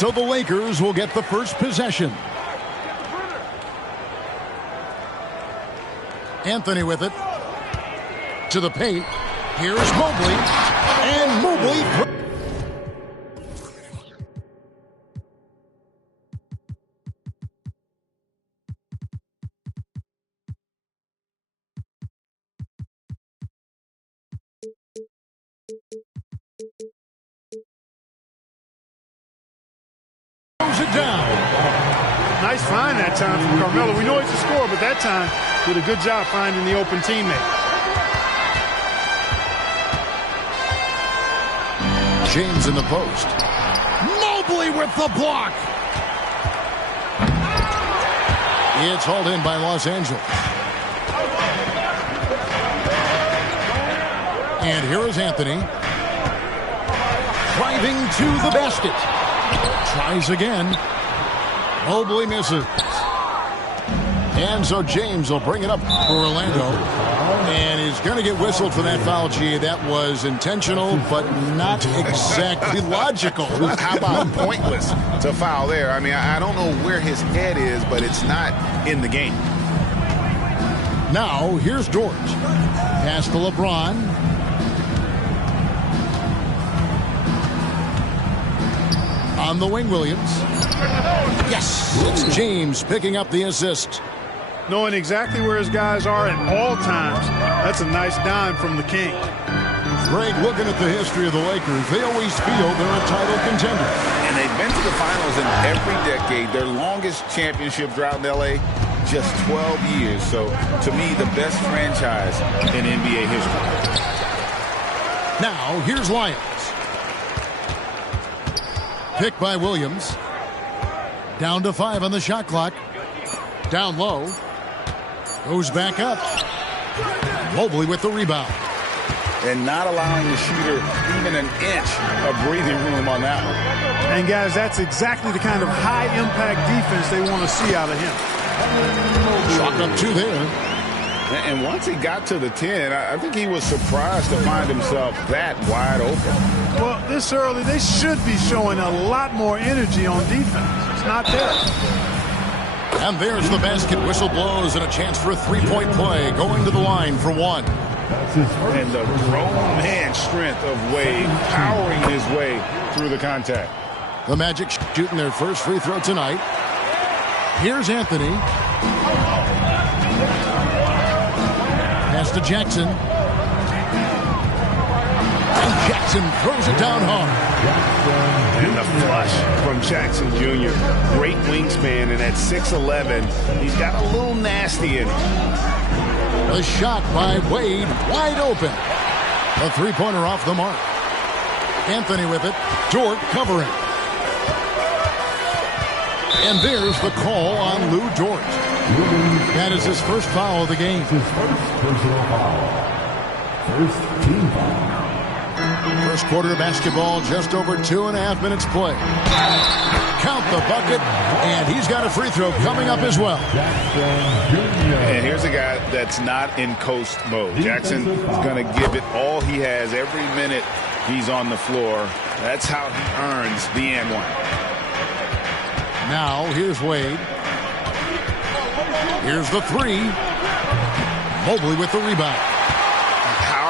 So the Lakers will get the first possession. Anthony with it. To the paint. Here's Mobley. And Mobley. Throws it down. Nice find that time from Carmelo. We know he's a scorer, but that time did a good job finding the open teammate. James in the post. Mobley with the block. It's hauled in by Los Angeles. And here is Anthony. Driving to the basket. Tries again. Mobley misses. And so James will bring it up for Orlando. And he's going to get whistled for that foul, G. That was intentional, but not exactly logical. How about pointless to foul there? I mean, I don't know where his head is, but it's not in the game. Now, here's George. Pass to LeBron. On the wing, Williams. Yes, it's James picking up the assist. Knowing exactly where his guys are at all times. That's a nice dime from the King. Greg, looking at the history of the Lakers, they always feel they're a title contender. And they've been to the finals in every decade. Their longest championship drought in L.A., just 12 years. So, to me, the best franchise in NBA history. Now, here's Lyons. Pick by Williams. Down to 5 on the shot clock. Down low. Goes back up. Mobley with the rebound. And not allowing the shooter even an inch of breathing room on that one. And, guys, that's exactly the kind of high-impact defense they want to see out of him. Chalk up 2 there. And once he got to the 10, I think he was surprised to find himself that wide open. Well, this early, they should be showing a lot more energy on defense. It's not there. And there's the basket. Whistle blows and a chance for a three-point play. Going to the line for 1. And the grown man strength of Wade powering his way through the contact. The Magic shooting their first free throw tonight. Here's Anthony. Pass to Jackson. And Jackson throws it down hard. And the flush from Jackson Jr. Great wingspan, and at 6'11", he's got a little nasty in him. The shot by Wade, wide open. A three-pointer off the mark. Anthony with it. Dort covering. And there's the call on Lou Dort. That is his first foul of the game. His first personal foul. First team foul. First quarter of basketball, just over 2.5 minutes play. Count the bucket, and he's got a free throw coming up as well. And here's a guy that's not in coast mode. Jackson is going to give it all he has every minute he's on the floor. That's how he earns the and one. Now, here's Wade. Here's the 3. Mobley with the rebound.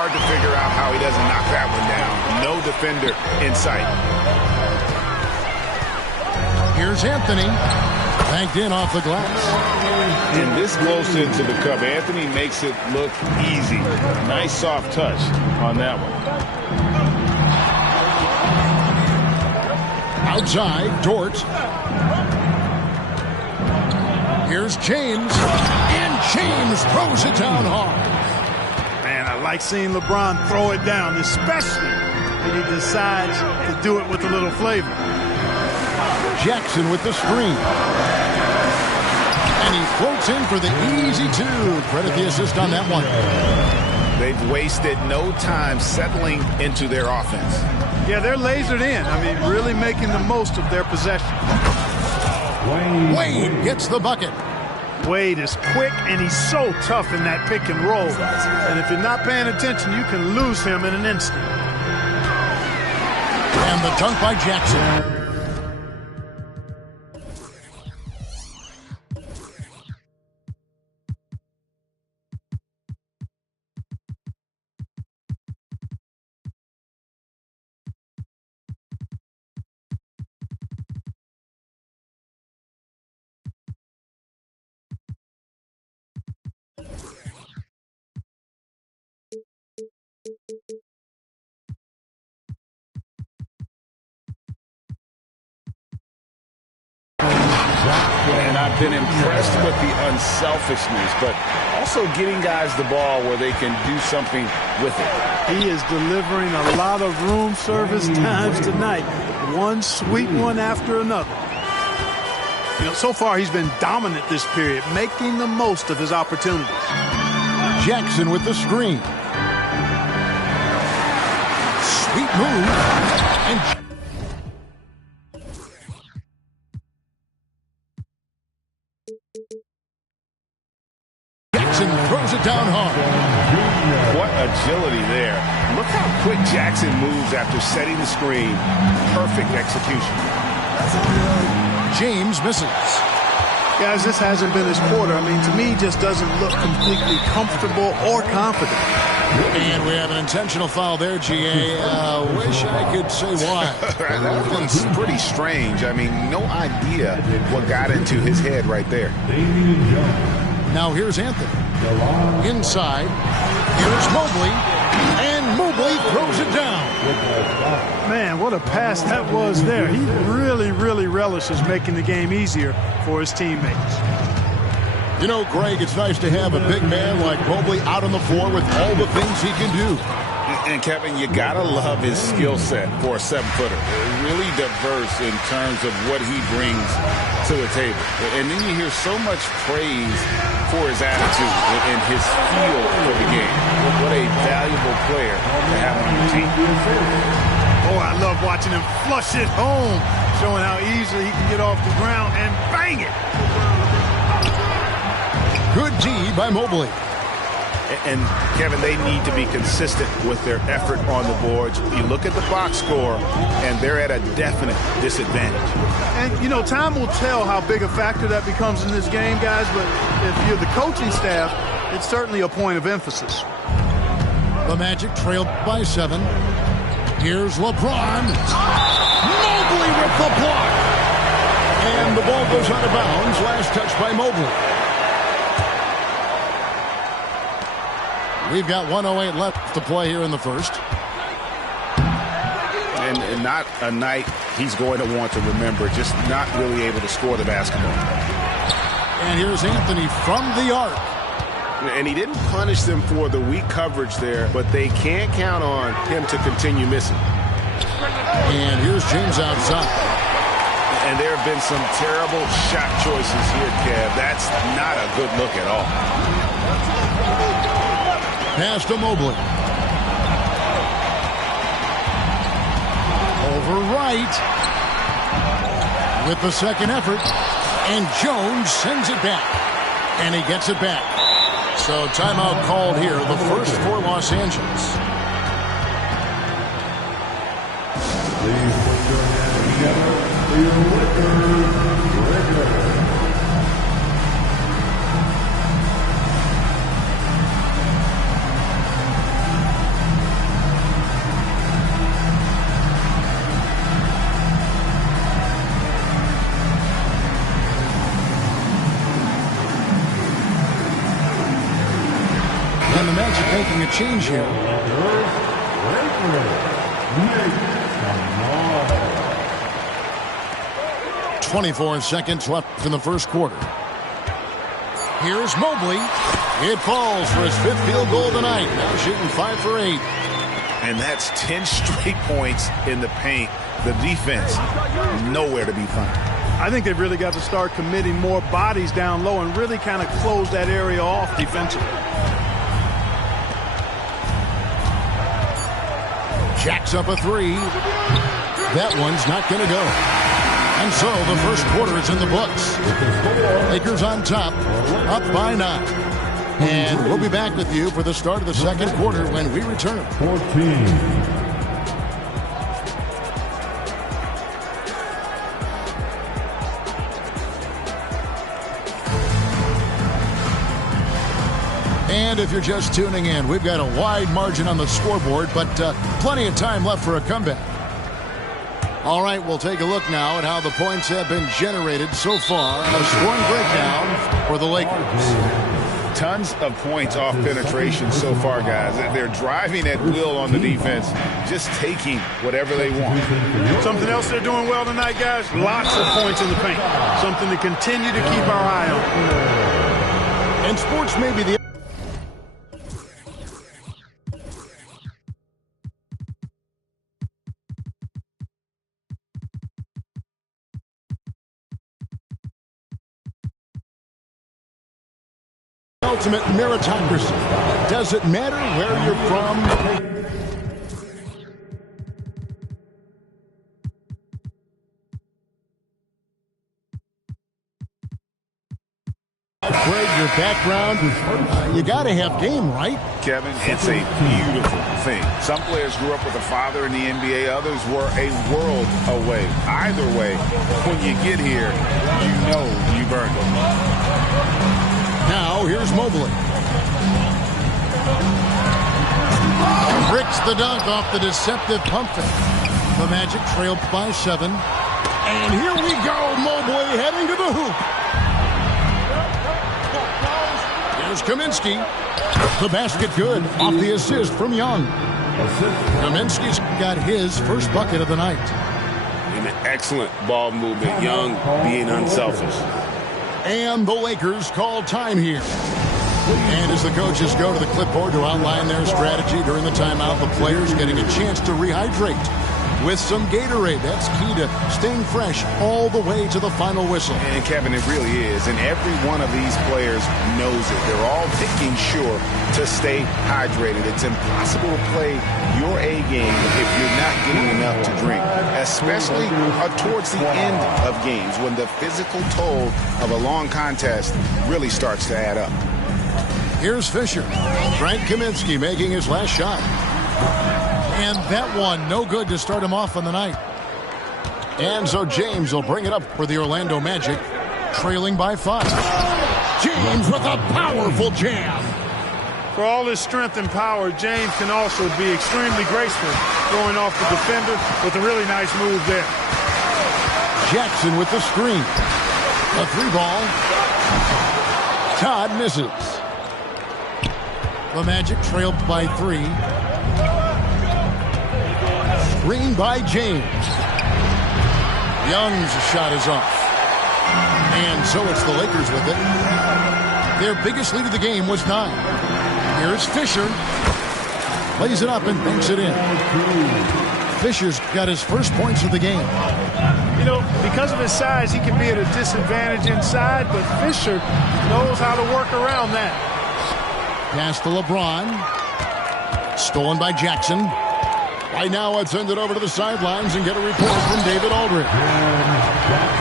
Hard to figure out how he doesn't knock that one down. No defender in sight. Here's Anthony. Banked in off the glass. And this close into the cup, Anthony makes it look easy. Nice soft touch on that one. Outside, Dort. Here's James. And James throws it down hard. Man, I like seeing LeBron throw it down, especially when he decides to do it with a little flavor. Jackson with the screen. And he floats in for the easy 2. Credit the assist on that one. They've wasted no time settling into their offense. Yeah, they're lasered in. I mean, really making the most of their possession. Wade gets the bucket. Wade is quick, and he's so tough in that pick and roll. And if you're not paying attention, you can lose him in an instant. And the dunk by Jackson. I've been impressed with the unselfishness, but also getting guys the ball where they can do something with it. He is delivering a lot of room service times tonight. One sweet one after another. You know, so far he's been dominant this period, making the most of his opportunities. Jackson with the screen. Sweet move. And Jackson throws it down hard. What agility there. Look how quick Jackson moves after setting the screen. Perfect execution. James misses. Guys, this hasn't been his quarter. I mean, to me, he just doesn't look completely comfortable or confident. And we have an intentional foul there, GA. Wish I could say why. That one's pretty strange. I mean, no idea what got into his head right there. Now here's Anthony. Inside. Here's Mobley. And Mobley throws it down. Man, what a pass that was there. He really, really relishes making the game easier for his teammates. You know, Greg, it's nice to have a big man like Mobley out on the floor with all the things he can do. And Kevin, you gotta love his skill set for a 7-footer. Really diverse in terms of what he brings to the table. And then you hear so much praise for his attitude and his feel for the game. What a valuable player to have on your team. Oh, I love watching him flush it home, showing how easily he can get off the ground and bang it. Good D by Mobley. And, Kevin, they need to be consistent with their effort on the boards. You look at the box score, and they're at a definite disadvantage. And, you know, time will tell how big a factor that becomes in this game, guys, but if you're the coaching staff, it's certainly a point of emphasis. The Magic trailed by 7. Here's LeBron. Mobley with the block. And the ball goes out of bounds. Last touch by Mobley. We've got 1:08 left to play here in the first. And not a night he's going to want to remember, just not really able to score the basketball. And here's Anthony from the arc. And he didn't punish them for the weak coverage there, but they can't count on him to continue missing. And here's James outside. And there have been some terrible shot choices here, Kev. That's not a good look at all. Pass to Mobley. Over right. With the second effort. And Jones sends it back. And he gets it back. So timeout called here. The first for Los Angeles. Please put your hands together for your Lakers. And the Magic making a change here. 24 seconds left in the first quarter. Here's Mobley. It falls for his 5th field goal of the night. Now shooting 5 for 8. And that's 10 straight points in the paint. The defense, nowhere to be found. I think they've really got to start committing more bodies down low and really kind of close that area off defensively. Jacks up a 3. That one's not going to go. And so the first quarter is in the books. Lakers on top, up by 9. And we'll be back with you for the start of the second quarter when we return. 14. And if you're just tuning in, we've got a wide margin on the scoreboard, but plenty of time left for a comeback. All right, we'll take a look now at how the points have been generated so far. A scoring breakdown for the Lakers. Tons of points off penetration so far, guys. They're driving at will on the defense, just taking whatever they want. Something else they're doing well tonight, guys, lots of points in the paint. Something to continue to keep our eye on. And sports may be the ultimate meritocracy. Does it matter where you're from? Greg, your background, you got to have game, right? Kevin, it's a beautiful thing. Some players grew up with a father in the NBA. Others were a world away. Either way, when you get here, you know you've earned it. Now, here's Mobley. Bricks the dunk off the deceptive pump fake. The Magic trailed by 7. And here we go, Mobley heading to the hoop. Here's Kaminsky. The basket good off the assist from Young. Kaminsky's got his first bucket of the night. An excellent ball movement. Young being unselfish. And the Lakers call time here. And as the coaches go to the clipboard to outline their strategy during the timeout, the players getting a chance to rehydrate with some Gatorade. That's key to staying fresh all the way to the final whistle. And Kevin, it really is. And every one of these players knows it. They're all making sure to stay hydrated. It's impossible to play your A game if you're not getting enough to drink, especially towards the end of games when the physical toll of a long contest really starts to add up. Here's Fisher. Frank Kaminsky making his last shot. And that one, no good to start him off on the night. And so James will bring it up for the Orlando Magic, trailing by 5. James with a powerful jam. For all his strength and power, James can also be extremely graceful, throwing off the defender with a really nice move there. Jackson with the screen. A 3-ball. Todd misses. The Magic trailed by 3. Screen by James. Young's shot is off. And so it's the Lakers with it. Their biggest lead of the game was 9. Here's Fisher. Lays it up and banks it in. Fisher's got his first points of the game. You know, because of his size, he can be at a disadvantage inside, but Fisher knows how to work around that. Pass to LeBron. Stolen by Jackson. Right now, I'd send it over to the sidelines and get a report from David Aldridge.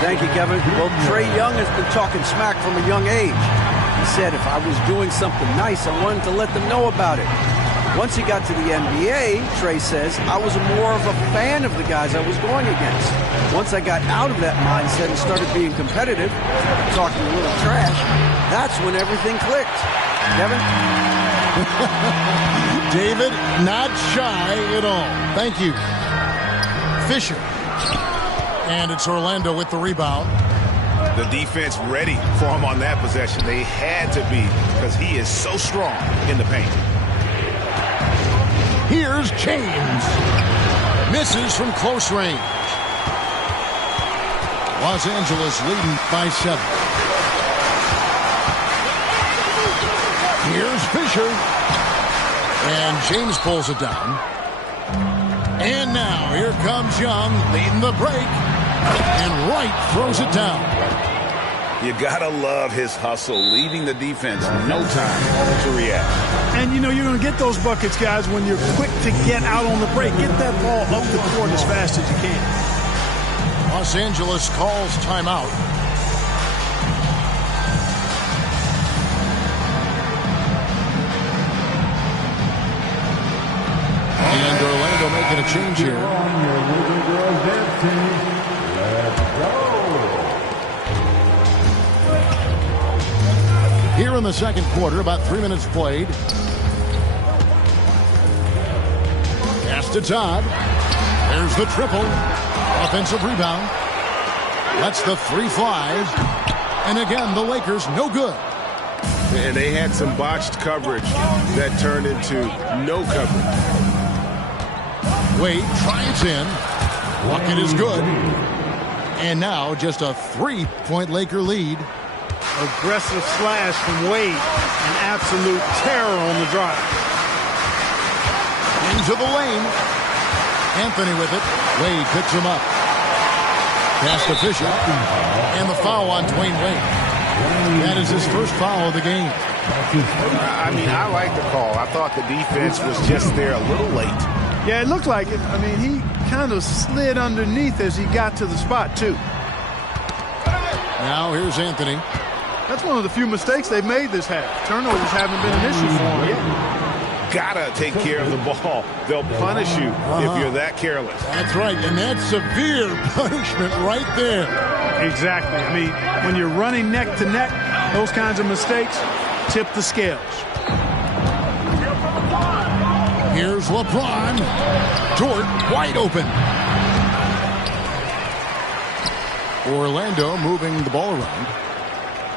Thank you, Kevin. Well, Trae Young has been talking smack from a young age. He said if I was doing something nice, I wanted to let them know about it. Once he got to the NBA, Trae says, I was more of a fan of the guys I was going against. Once I got out of that mindset and started being competitive, talking a little trash, that's when everything clicked. Kevin? David, not shy at all. Thank you. Fisher. And it's Orlando with the rebound. The defense ready for him on that possession. They had to be because he is so strong in the paint. Here's James. Misses from close range. Los Angeles leading by 7. Here's Fisher. And James pulls it down. And now here comes Young leading the break. And Wright throws it down. You gotta love his hustle, leaving the defense no time to react. And you know you're going to get those buckets, guys, when you're quick to get out on the break. Get that ball up the court as fast as you can. Los Angeles calls timeout. And Orlando making a change here. Here in the second quarter, about 3 minutes played. Pass to Todd. There's the triple. Offensive rebound. That's the 3 flies. And again, the Lakers no good. And they had some botched coverage that turned into no coverage. Wade drives in. Bucket is good. And now just a 3-point Laker lead. Aggressive slash from Wade. An absolute terror on the drive. Into the lane. Anthony with it. Wade picks him up. Pass to Fisher. And the foul on Dwayne Wade. That is his first foul of the game. I mean, I like the call. I thought the defense was just there a little late. Yeah, it looked like it. I mean, he kind of slid underneath as he got to the spot, too. Now here's Anthony. That's one of the few mistakes they've made this half. Turnovers haven't been an issue for him yet. Gotta take care of the ball. They'll punish you if you're that careless. That's right, and that's severe punishment right there. Exactly. I mean, when you're running neck to neck, those kinds of mistakes tip the scales. Here's LeBron. Dort wide open. Orlando moving the ball around.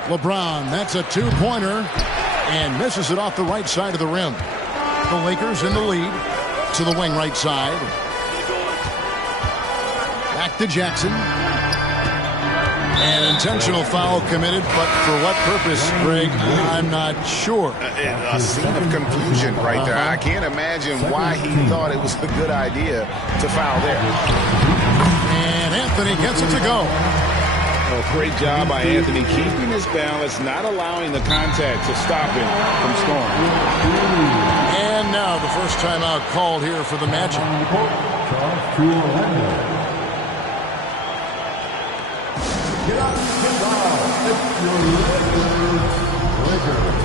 LeBron, that's a two-pointer, and misses it off the right side of the rim. The Lakers in the lead to the wing right side. Back to Jackson. An intentional foul committed, but for what purpose, Greg, I'm not sure. A scene of confusion right there. I can't imagine why he thought it was a good idea to foul there. And Anthony gets it to go. Oh, great job by Anthony keeping his balance, not allowing the contact to stop him from scoring. And now the first timeout called here for the matchup. Get out and get down. It's your Lakers.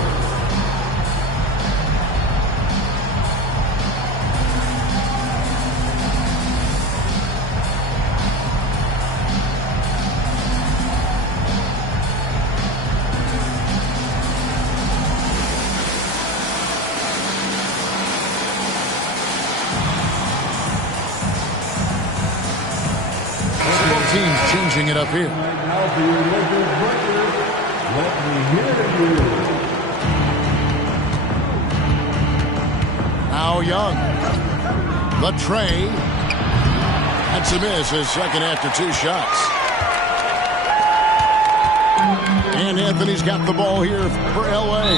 Teams changing it up here. Now for your Lakers record, let me hear you. Now Young. The tray. That's a miss. His second after two shots. And Anthony's got the ball here for L.A.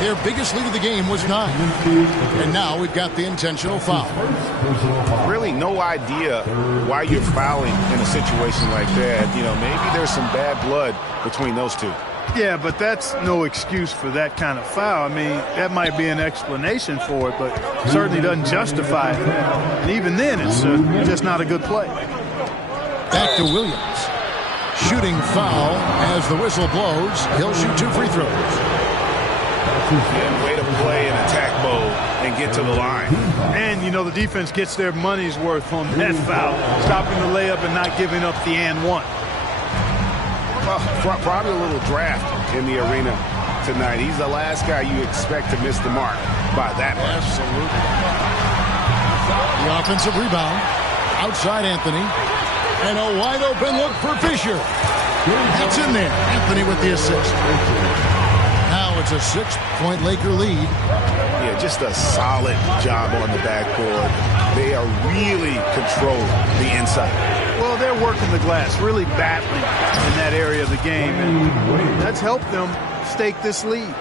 Their biggest lead of the game was 9. And now we've got the intentional foul. Really no idea why you're fouling in a situation like that. You know, maybe there's some bad blood between those two. Yeah, but that's no excuse for that kind of foul. I mean, that might be an explanation for it, but certainly doesn't justify it. And even then, it's just not a good play. Back to Williams. Shooting foul as the whistle blows. He'll shoot 2 free throws. And way to play in attack mode and get to the line. And, you know, the defense gets their money's worth on that foul, stopping the layup and not giving up the and one. Well, probably a little draft in the arena tonight. He's the last guy you expect to miss the mark by that much. Absolutely. The offensive rebound. Outside Anthony. And a wide open look for Fisher. That's in there. Anthony with the assist. Now it's a 6-point Laker lead. Yeah, just a solid job on the backboard. They are really controlling the inside. Well, they're working the glass, really battling in that area of the game, and that's helped them stake this lead.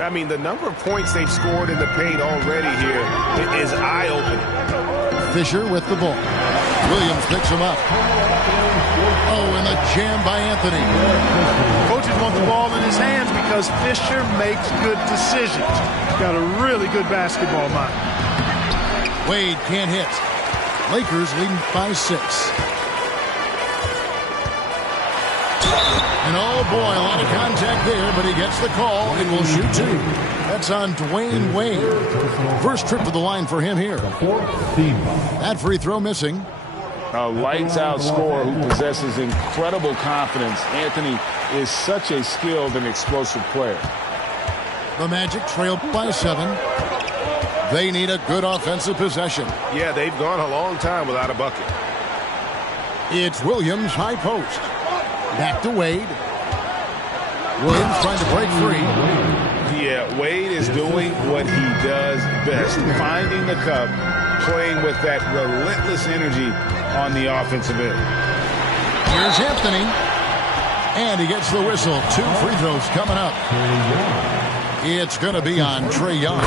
I mean, the number of points they've scored in the paint already here is eye-opening. Fisher with the ball. Williams picks him up. Oh, and the jam by Anthony. Coaches want the ball in his hands because Fisher makes good decisions. He's got a really good basketball mind. Wade can't hit. Lakers leading by 6. And oh boy, a lot of contact there, but he gets the call and will shoot 2. That's on Dwayne Wade. First trip to the line for him here. That free throw missing. A lights-out scorer who possesses incredible confidence. Anthony is such a skilled and explosive player. The Magic trail by 7. They need a good offensive possession. Yeah, they've gone a long time without a bucket. It's Williams, high post. Back to Wade. Williams trying to break free. Yeah, Wade is doing what he does best, finding the cup, playing with that relentless energy on the offensive end. Here's Anthony. And he gets the whistle. 2 free throws coming up. It's going to be on Trae Young.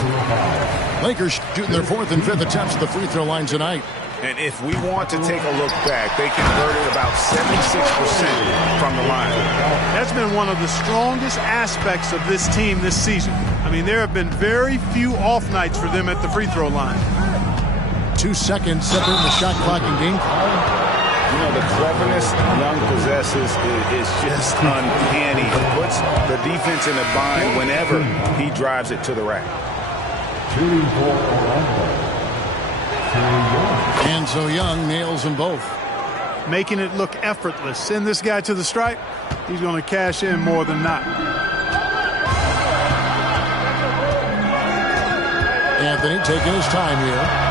Lakers shooting their 4th and 5th attempts at the free throw line tonight. And if we want to take a look back, they converted about 76% from the line. That's been one of the strongest aspects of this team this season. I mean, there have been very few off nights for them at the free throw line. 2 seconds separating the shot clock and game clock. You know, the cleverness Young possesses is just uncanny. It puts the defense in a bind whenever he drives it to the rack. And so Young nails them both. Making it look effortless. Send this guy to the stripe. He's going to cash in more than not. Anthony taking his time here.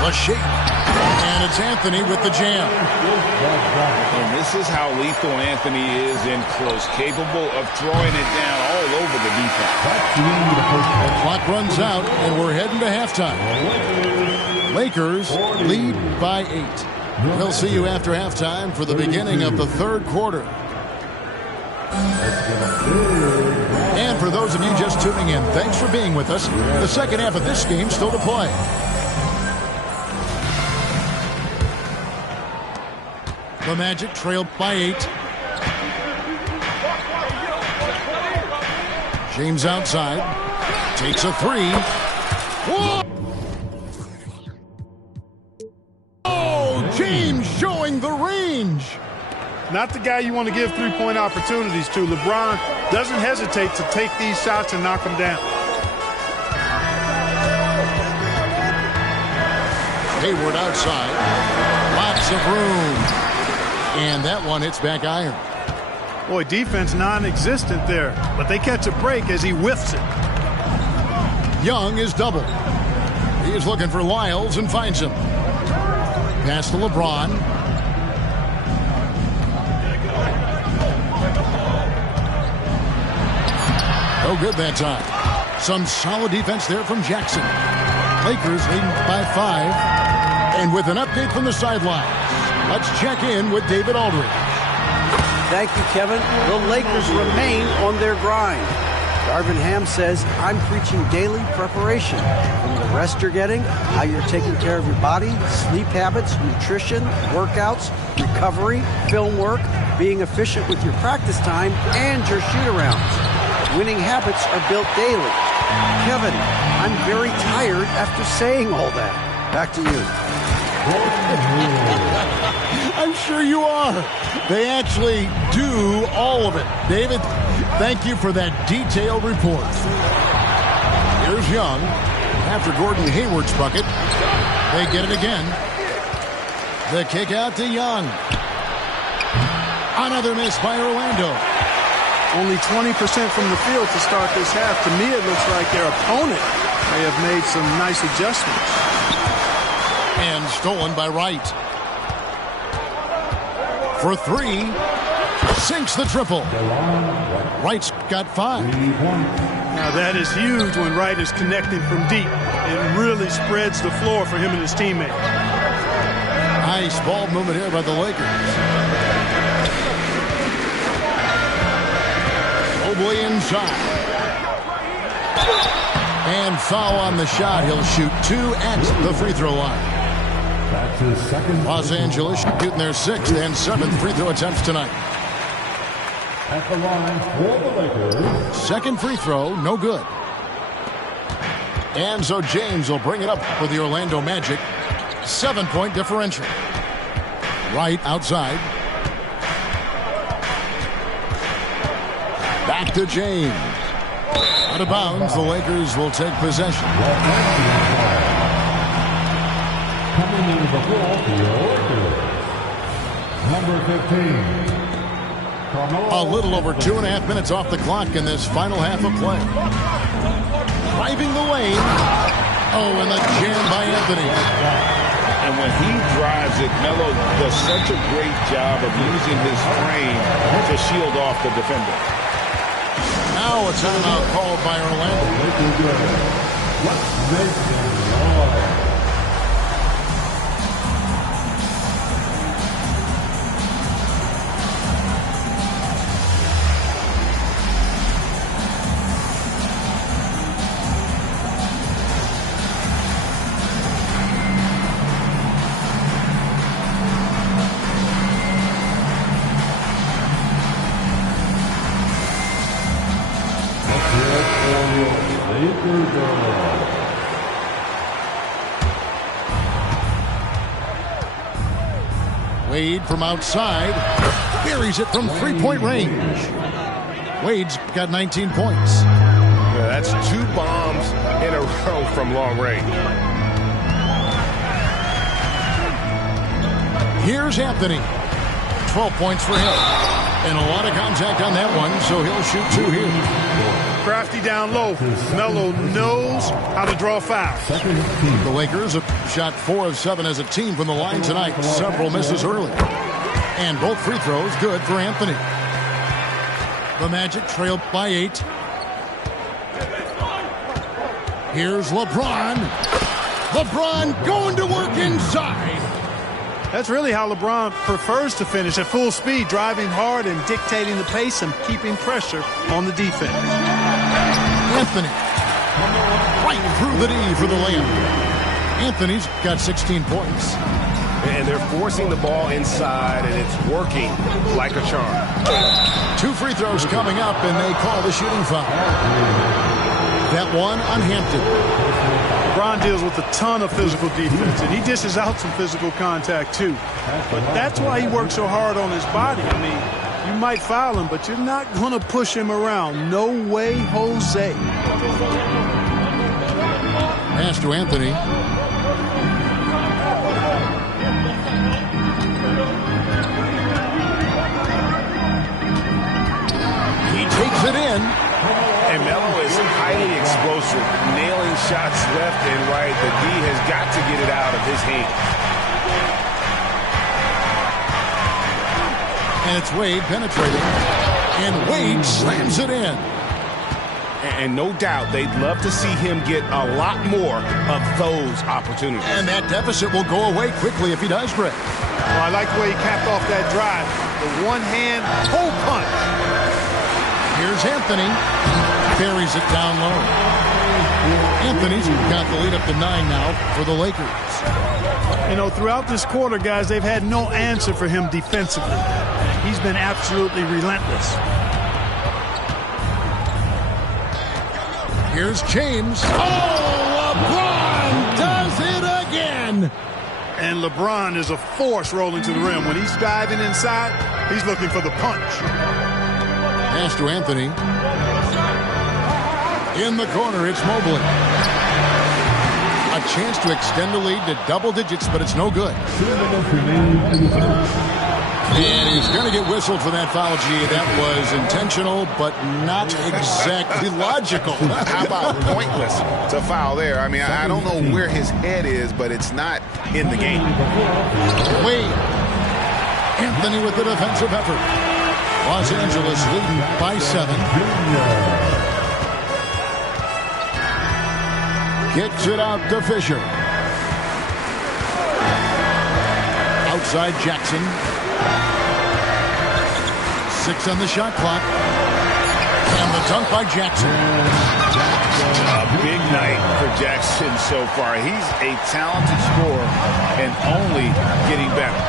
The shake. And it's Anthony with the jam. And this is how lethal Anthony is in close, capable of throwing it down all over the defense. The clock runs out, and we're heading to halftime. Lakers lead by 8. We'll see you after halftime for the beginning of the 3rd quarter. And for those of you just tuning in, thanks for being with us. The second half of this game still to play. The Magic trailed by 8. James outside. Takes a 3. Whoa! Oh, James showing the range. Not the guy you want to give three-point opportunities to. LeBron doesn't hesitate to take these shots and knock them down. Hayward outside. Lots of room. And that one hits back iron. Boy, defense non-existent there. But they catch a break as he whiffs it. Young is doubled. He is looking for Lyles and finds him. Pass to LeBron. No good that time. Some solid defense there from Jackson. Lakers leading by 5. And with an update from the sidelines, let's check in with David Aldridge. Thank you, Kevin. The Lakers remain on their grind. Darvin Ham says, I'm preaching daily preparation. From the rest you're getting, how you're taking care of your body, sleep habits, nutrition, workouts, recovery, film work, being efficient with your practice time, and your shoot-arounds. Winning habits are built daily. Kevin, I'm very tired after saying all that. Back to you. I'm sure you are. They actually do all of it. David, thank you for that detailed report. Here's Young. After Gordon Hayward's bucket, they get it again. The kick out to Young. Another miss by Orlando. Only 20% from the field to start this half. To me, it looks like their opponent may have made some nice adjustments. And stolen by Wright. For 3. Sinks the triple. Wright's got 5. Now that is huge when Wright is connecting from deep. It really spreads the floor for him and his teammates. Nice ball movement here by the Lakers. Mobley inside. And foul on the shot. He'll shoot 2 at the free throw line. That's his second. Los Angeles shooting their 6th and 7th free throw attempts tonight. At the line for the Lakers. Second free throw, no good. And so James will bring it up for the Orlando Magic. 7-point differential. Wright outside. Back to James. Out of bounds, the Lakers will take possession. Coming into the ball for the Lakers. Number 15. A little over 2.5 minutes off the clock in this final half of play. Driving the lane. Oh, and the jam by Anthony. And when he drives it, Melo does such a great job of using his frame to shield off the defender. Now a timeout called by Orlando. Let's make it all. Wade from outside buries it from three-point range. Wade's got 19 points. Yeah, that's 2 bombs in a row from long range. Here's Anthony. 12 points for him. And a lot of contact on that one, so he'll shoot 2 here. Crafty down low. Melo knows how to draw fouls. The Lakers have shot 4 of 7 as a team from the line tonight. Several misses early. And both free throws good for Anthony. The Magic trail by 8. Here's LeBron. LeBron going to work inside. That's really how LeBron prefers to finish, at full speed, driving hard and dictating the pace and keeping pressure on the defense. Anthony. Right through the D for the layup. Anthony's got 16 points. And they're forcing the ball inside, and it's working like a charm. 2 free throws coming up, and they call the shooting foul. That one on Hampton. LeBron deals with a ton of physical defense, and he dishes out some physical contact too. But that's why he works so hard on his body. I mean, you might foul him, but you're not going to push him around. No way, Jose. Pass to Anthony. He takes it in. And Melo is highly explosive, nailing shots left and right. The D has got to get it out of his hand. And it's Wade penetrating. And Wade slams it in. And no doubt they'd love to see him get a lot more of those opportunities. And that deficit will go away quickly if he does, Greg. Well, I like the way he capped off that drive. The one-hand toe punch. Here's Anthony. Carries it down low. Anthony's got the lead up to 9 now for the Lakers. You know, throughout this quarter, guys, they've had no answer for him defensively. He's been absolutely relentless. Here's James. Oh, LeBron does it again. And LeBron is a force rolling to the rim. When he's diving inside, he's looking for the punch. Pass to Anthony. In the corner, it's Mobley. A chance to extend the lead to double digits, but it's no good. And he's going to get whistled for that foul, G. That was intentional, but not exactly logical. How about pointless to foul there? I mean, I don't know where his head is, but it's not in the game. Wade. Anthony with the defensive effort. Los Angeles leading by 7. Kicks it out to Fisher. Outside Jackson. 6 on the shot clock. And the dunk by Jackson. A big night for Jackson so far. He's a talented scorer and only getting better.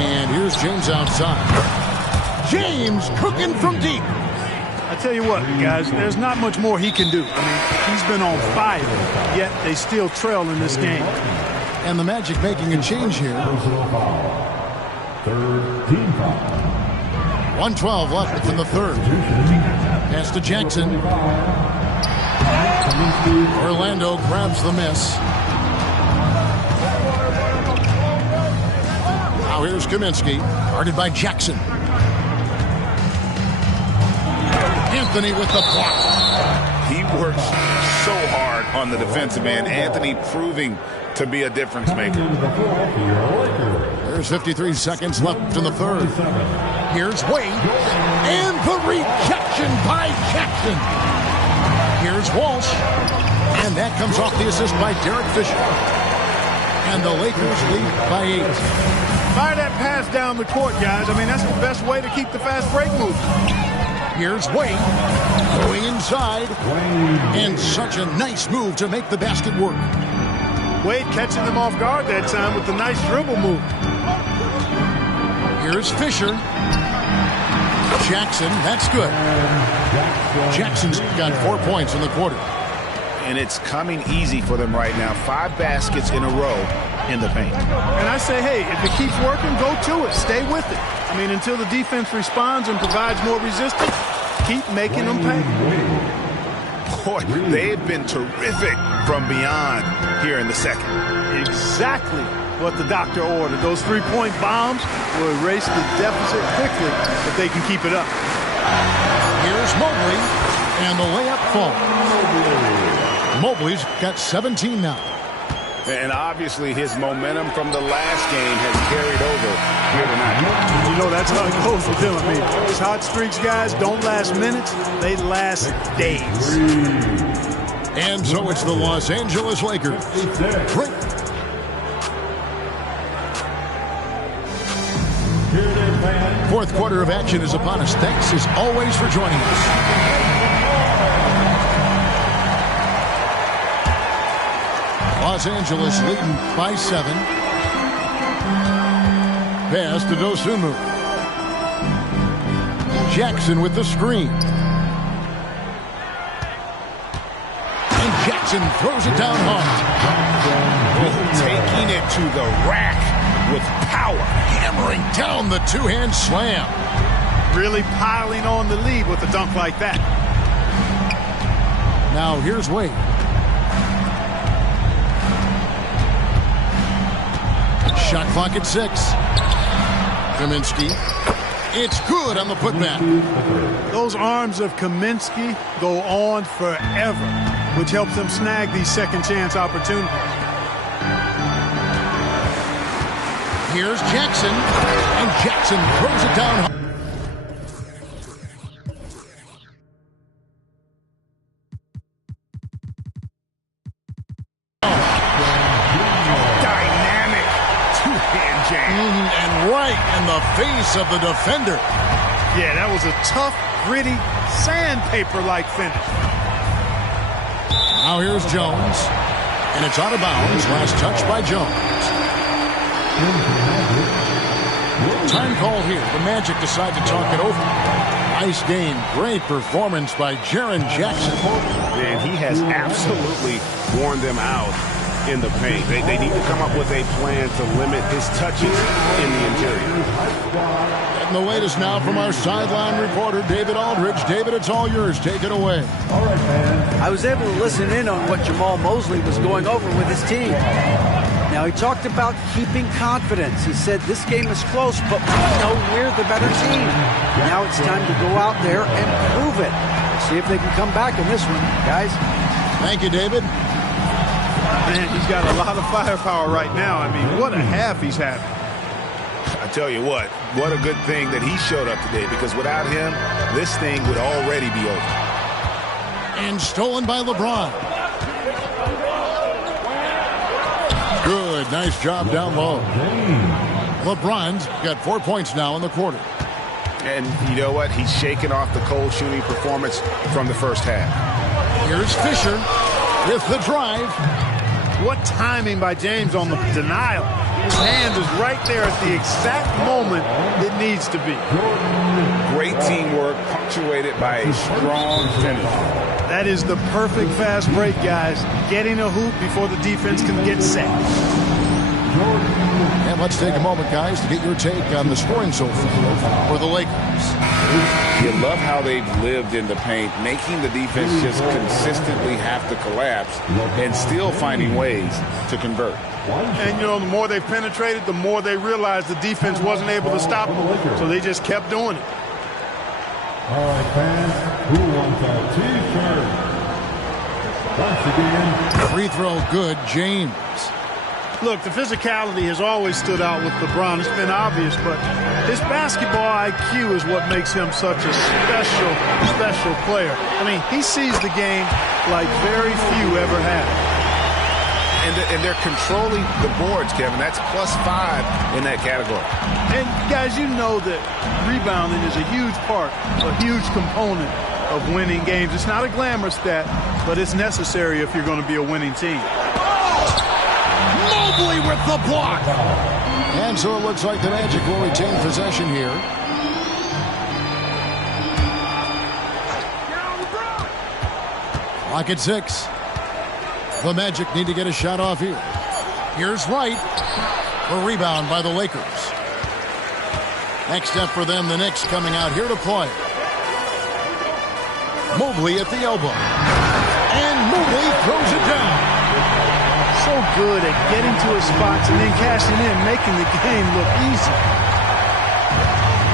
And here's James outside. James cooking from deep. I tell you what, guys, there's not much more he can do. I mean, he's been on fire, yet they still trail in this game. And the Magic making a change here. 1:12 left in the third. Pass to Jackson. Orlando grabs the miss. Now here's Kaminsky, guarded by Jackson. Anthony with the block. He works so hard on the defensive end. Anthony proving to be a difference maker. There's 53 seconds left in the third. Here's Wade. And the rejection by Jackson. Here's Walsh. And that comes off the assist by Derek Fisher. And the Lakers lead by 8. Fire that pass down the court, guys. I mean, that's the best way to keep the fast break moving. Here's Wade. Going inside. And such a nice move to make the basket work. Wade catching them off guard that time with the nice dribble move. Here's Fisher. Jackson, that's good. Jackson's got 4 points in the quarter. And it's coming easy for them right now. 5 baskets in a row in the paint. And I say, hey, if it keeps working, go to it. Stay with it. I mean, until the defense responds and provides more resistance, keep making them pay. Boy, they've been terrific from beyond here in the second. Exactly what the doctor ordered. Those 3-point bombs will erase the deficit quickly if they can keep it up. Here's Mobley, and the layup falls. Mobley's got 17 now. And obviously his momentum from the last game has carried over here tonight. You know, that's how it goes with him. I mean, these hot streaks, guys, don't last minutes. They last days. And so it's the Los Angeles Lakers. Fourth quarter of action is upon us. Thanks as always for joining us. Los Angeles leading by 7. Pass to Dosunmu. Jackson with the screen. And Jackson throws it down hard. Taking it to the rack with power. Hammering down the two-hand slam. Really piling on the lead with a dunk like that. Now here's Wade. Shot clock at 6. Kaminsky. It's good on the putback. Those arms of Kaminsky go on forever, which helps them snag these second chance opportunities. Here's Jackson. And Jackson throws it down. And right in the face of the defender. Yeah, that was a tough, gritty, sandpaper-like finish. Now here's Jones. And it's out of bounds. Last touch by Jones. Time call here. The Magic decide to talk it over. Nice game. Great performance by Jaren Jackson. And he has absolutely worn them out in the paint. They need to come up with a plan to limit his touches in the interior. And the latest now from our sideline reporter, David Aldridge. David, it's all yours. Take it away. I was able to listen in on what Jamal Mosley was going over with his team. Now, he talked about keeping confidence. He said this game is close, but we know we're the better team. Now it's time to go out there and prove it. See if they can come back in this one, guys. Thank you, David. Man, he's got a lot of firepower right now. I mean, what a half he's having. I tell you what a good thing that he showed up today, because without him, this thing would already be over. And stolen by LeBron. Good, nice job down low. LeBron's got 4 points now in the quarter. And you know what? He's shaking off the cold shooting performance from the first half. Here's Fisher with the drive. What timing by James on the denial. His hand is right there at the exact moment it needs to be. Great teamwork punctuated by a strong finish. That is the perfect fast break, guys. Getting a hoop before the defense can get set. And let's take a moment, guys, to get your take on the scoring so far for the Lakers. You love how they've lived in the paint, making the defense just consistently have to collapse and still finding ways to convert. And, you know, the more they've penetrated, the more they realized the defense wasn't able to stop them. So they just kept doing it. All right, fans, who wants a T-shirt? Once again, Free throw good, James. Look, the physicality has always stood out with LeBron. It's been obvious, but his basketball IQ is what makes him such a special player. I mean, he sees the game like very few ever have. And they're controlling the boards, Kevin. That's +5 in that category. And, guys, you know that rebounding is a huge part, a huge component of winning games. It's not a glamorous stat, but it's necessary if you're going to be a winning team. Mobley with the block. And so it looks like the Magic will retain possession here. Clock at 6. The Magic need to get a shot off here. Here's Wright. A rebound by the Lakers. Next step for them, the Knicks coming out here to play. Mobley at the elbow. And Mobley throws it down. So good at getting to his spots and then cashing in, making the game look easy.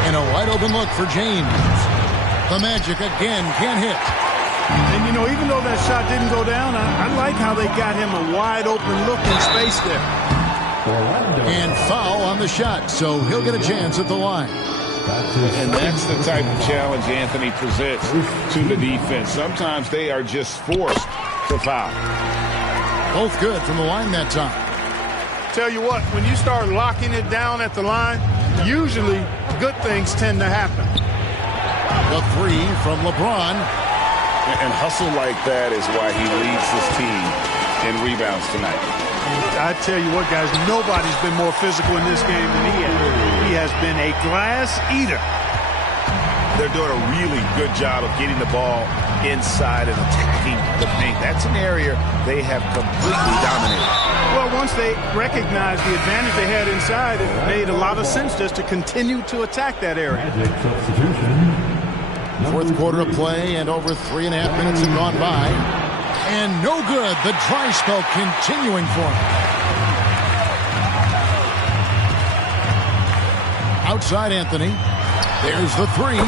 And a wide open look for James. The Magic again can't hit. And, you know, even though that shot didn't go down, I like how they got him a wide open look in space there. And foul on the shot, so he'll get a chance at the line. And that's the type of challenge Anthony presents to the defense. Sometimes they are just forced to foul. Both good from the line that time. Tell you what, when you start locking it down at the line, usually good things tend to happen. The three from LeBron. And hustle like that is why he leads his team in rebounds tonight. I tell you what, guys, nobody's been more physical in this game than he has. He has been a glass eater. They're doing a really good job of getting the ball inside and attacking the paint. That's an area they have completely dominated. Well, once they recognized the advantage they had inside, it made a lot of sense just to continue to attack that area. Magic substitution. Fourth quarter of play, and over 3.5 minutes have gone by. And no good. The dry spell continuing for him. Outside Anthony. There's the three.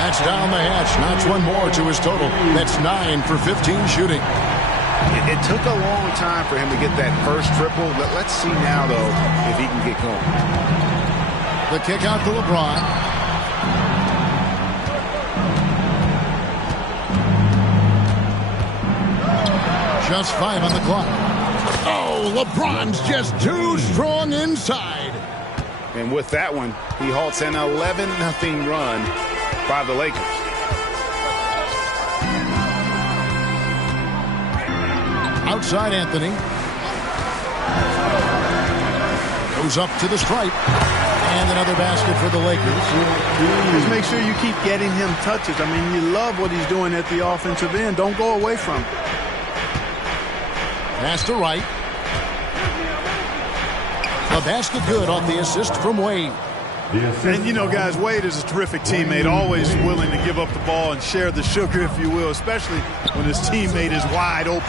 That's down the hatch. Notch one more to his total. That's 9 for 15 shooting. It took a long time for him to get that first triple. Let's see now, though, if he can get going. The kick out to LeBron. Just 5 on the clock. Oh, LeBron's just too strong inside. And with that one, he halts an 11-0 run by the Lakers. Outside Anthony. Goes up to the stripe. And another basket for the Lakers. Just make sure you keep getting him touches. I mean, you love what he's doing at the offensive end. Don't go away from it. Pass to Wright. A basket good off the assist from Wade. And, you know, guys, Wade is a terrific teammate, always willing to give up the ball and share the sugar, if you will, especially when his teammate is wide open.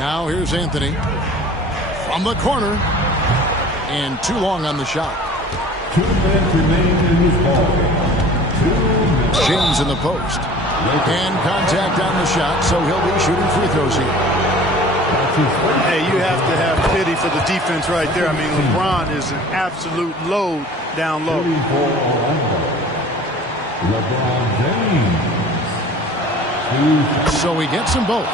Now here's Anthony from the corner. And too long on the shot. 2 minutes remain in this ball. 2 minutes. James in the post. And contact on the shot, so he'll be shooting free throws here. Hey, you have to have pity for the defense right there. I mean, LeBron is an absolute load down low. LeBron James. So he gets them both.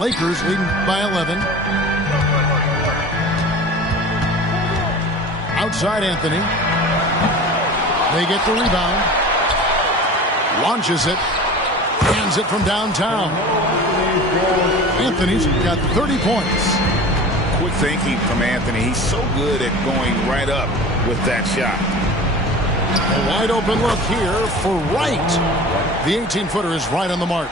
Lakers leading by 11. Outside Anthony. They get the rebound. Launches it. Hands it from downtown. Anthony's got 30 points. Quick thinking from Anthony. He's so good at going right up with that shot. A wide open look here for Wright. The 18-footer is right on the mark.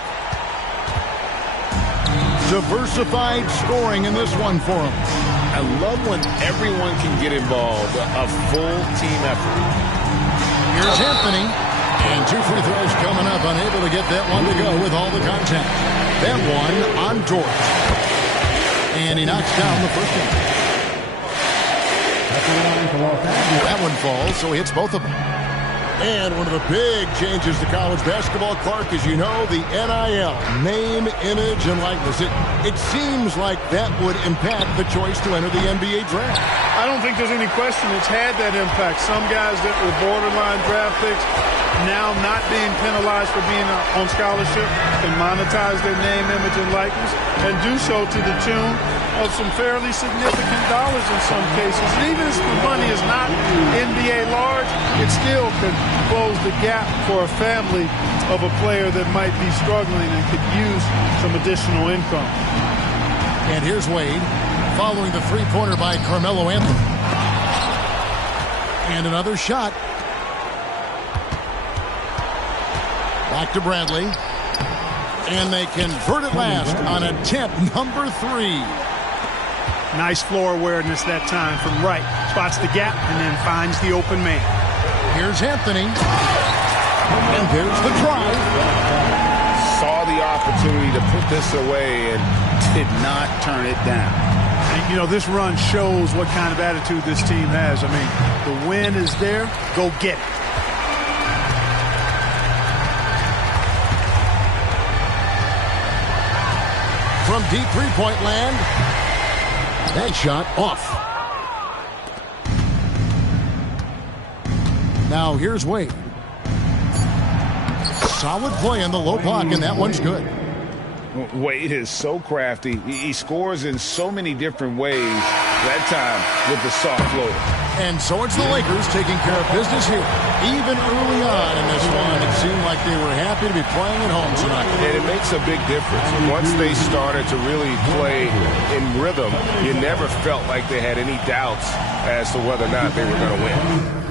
Diversified scoring in this one for him. I love when everyone can get involved. A full team effort. Here's Anthony. And 2 free throws coming up. Unable to get that one to go with all the contact. That one on Dort. And he knocks down the first one. That one falls, so he hits both of them. And one of the big changes to college basketball, Clark, as you know, the NIL, name, image, and likeness. It seems like that would impact the choice to enter the NBA draft. I don't think there's any question it's had that impact. Some guys that were borderline draft picks now not being penalized for being on scholarship can monetize their name, image, and likeness and do so to the tune of some fairly significant dollars in some cases. And even if the money is not NBA large, it still could close the gap for a family of a player that might be struggling and could use some additional income. And here's Wade following the three-pointer by Carmelo Anthony. And another shot. Back to Bradley. And they convert it last on attempt number 3. Nice floor awareness that time from right. Spots the gap and then finds the open man. Here's Anthony. And there's the drive. Saw the opportunity to put this away and did not turn it down. And, you know, this run shows what kind of attitude this team has. I mean, the win is there. Go get it. From deep three-point land. That shot off. Now here's Wade. Solid play in the low block, and that one's good. Wade is so crafty. He scores in so many different ways, that time with the soft floater. And so it's the Lakers taking care of business here. Even early on in this one, it seemed like they were happy to be playing at home tonight. And it makes a big difference. Once they started to really play in rhythm, you never felt like they had any doubts as to whether or not they were going to win.